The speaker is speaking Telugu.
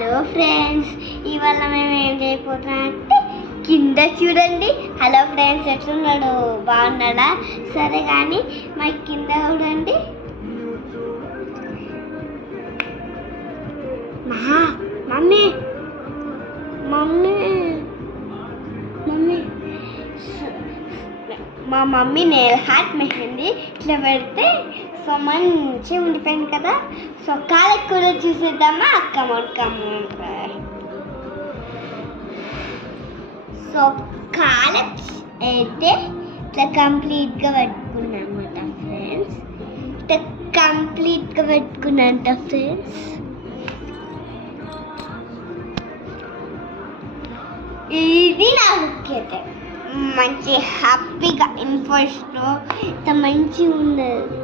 హలో ఫ్రెండ్స్, ఇవాళ మేము ఏం చేయబోతున్నాం అంటే కింద చూడండి. హలో ఫ్రెండ్స్, ఎట్లున్నాడు? బాగున్నాడా? సరే కానీ మా కింద చూడండి. మమ్మీ మమ్మీ మమ్మీ మా మమ్మీ నెయిల్ హార్ట్ మెహందీ ఇట్లా పెడితే సో మంచిగా ఉండిపోయింది కదా. సో కాళ్ళకి కూడా చూసేద్దామా అక్కమ్మ. సో కాళ్ళకి అయితే ఇట్లా కంప్లీట్గా పెట్టుకున్నాను అనమాట ఫ్రెండ్స్. ఇట్లా కంప్లీట్గా పెట్టుకున్నాంట ఫ్రెండ్స్. ఇది నా లుక్ అయితే మంచి హ్యాపీగా ఇన్ఫోస్లో ఇంత మంచిగా ఉండదు.